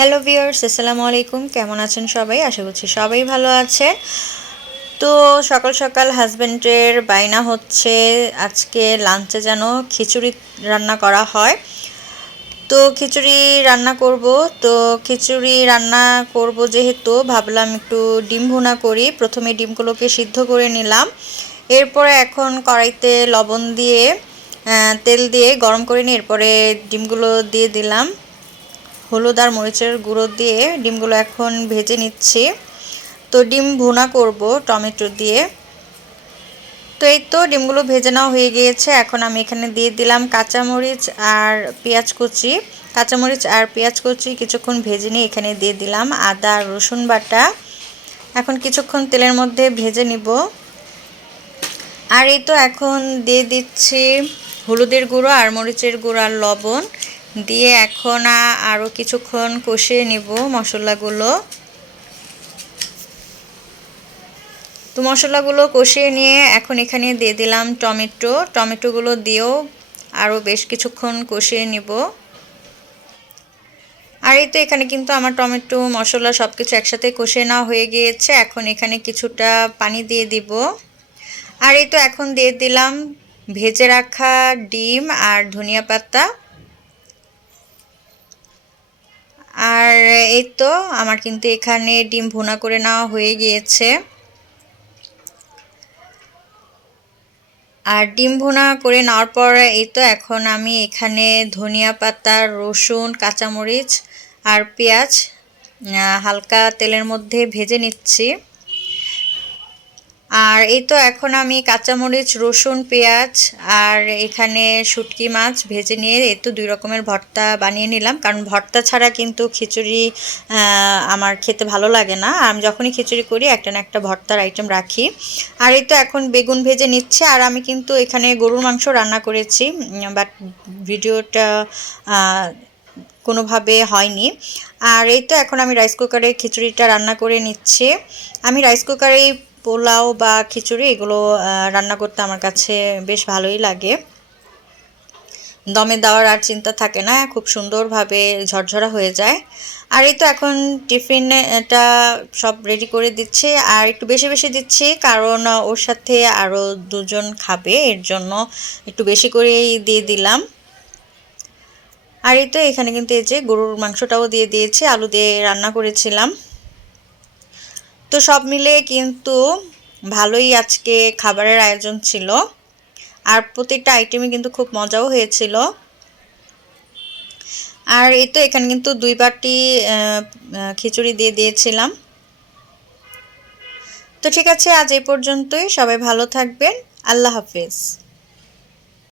Hello viewers, আসসালামু আলাইকুম। কেমন আছেন সবাই? আশা করছি সবাই ভালো আছে। তো সকাল সকাল হাজব্যান্ডের বায়না হচ্ছে আজকে লাঞ্চে যেন খিচুড়ি রান্না করা হয়। তো খিচুড়ি রান্না করব। তো খিচুড়ি রান্না করব যেহেতু ভাবলাম একটু ডিম ভুনা করি। প্রথমে ডিমগুলোকে সিদ্ধ করে নিলাম। এরপরে এখন কড়াইতে লবণ দিয়ে তেল দিয়ে গরম করে নিয়ে এরপরে ডিমগুলো দিয়ে দিলাম। হলুদ আর মরিচের গুঁড়ো দিয়ে ডিমগুলো এখন ভেজে নিচ্ছি। তো ডিম ভুনা করব টমেটো দিয়ে। তো এই তো ডিমগুলো ভেজে নেওয়া হয়ে গিয়েছে। এখন আমি এখানে দিয়ে দিলাম কাঁচামরিচ আর পেঁয়াজ কুচি। কাঁচামরিচ আর পেঁয়াজ কুচি কিছুক্ষণ ভেজে নিয়ে এখানে দিয়ে দিলাম আদা রসুন বাটা। এখন কিছুক্ষণ তেলের মধ্যে ভেজে নিব। আর এই তো এখন দিয়ে দিচ্ছি হলুদের গুঁড়ো আর মরিচের গুঁড়ো আর লবণ দিয়ে এখন আরও কিছুক্ষণ কষিয়ে নিব মশলাগুলো। তো মশলাগুলো কষিয়ে নিয়ে এখন এখানে দিয়ে দিলাম টমেটোগুলো দিয়েও আরও বেশ কিছুক্ষণ কষিয়ে নিব। আর এই তো এখানে কিন্তু আমার টমেটো মশলা সব কিছু একসাথে কষিয়ে নেওয়া হয়ে গিয়েছে। এখন এখানে কিছুটা পানি দিয়ে দিব। আর এই তো এখন দিয়ে দিলাম ভেজে রাখা ডিম আর ধনিয়া পাতা। আর এই তো আমার কিন্তু এখানে ডিম ভুনা করে নেওয়া হয়ে গিয়েছে। আর ডিম ভুনা করে নেওয়ার পর এই তো এখন আমি এখানে ধনিয়া পাতা রসুন কাঁচামরিচ আর পেঁয়াজ হালকা তেলের মধ্যে ভেজে নিচ্ছি। আর এই তো এখন আমি কাঁচামরিচ রসুন পেঁয়াজ আর এখানে শুটকি মাছ ভেজে নিয়ে এই তো 2 রকমের ভর্তা বানিয়ে নিলাম, কারণ ভর্তা ছাড়া কিন্তু খিচুড়ি আমার খেতে ভালো লাগে না। আমি যখনই খিচুড়ি করি একটা না একটা ভর্তার আইটেম রাখি। আর এই তো এখন বেগুন ভেজে নিচ্ছে। আর আমি কিন্তু এখানে গরুর মাংস রান্না করেছি, বাট ভিডিওটা কোনোভাবে হয়নি। আর এই তো এখন আমি রাইস কুকারে খিচুড়িটা রান্না করে নিচ্ছি। আমি রাইস কুকারেই পোলাও বা খিচুড়ি এগুলো রান্না করতে আমার কাছে বেশ ভালোই লাগে। দমে দেওয়ার আর চিন্তা থাকে না, খুব সুন্দরভাবে ঝরঝরা হয়ে যায়। আর এই তো এখন টিফিনটা সব রেডি করে দিচ্ছি। আর একটু বেশি বেশি দিচ্ছি কারণ ওর সাথে আরও 2 জন খাবে, এর জন্য একটু বেশি করেই দিয়ে দিলাম। আর এই তো এখানে কিন্তু এই যে গরুর মাংসটাও দিয়ে দিয়েছি, আলু দিয়ে রান্না করেছিলাম। তো সব মিলে কিন্তু ভালোই আজকে খাবারের আয়োজন ছিল। আর প্রত্যেকটা আইটেমই কিন্তু খুব মজাও হয়েছিল। আর এই তো এখানে কিন্তু 2 বাটি খিচুড়ি দিয়ে দিয়েছিলাম। তো ঠিক আছে, আজ এই পর্যন্তই। সবাই ভালো থাকবেন। আল্লাহ হাফেজ।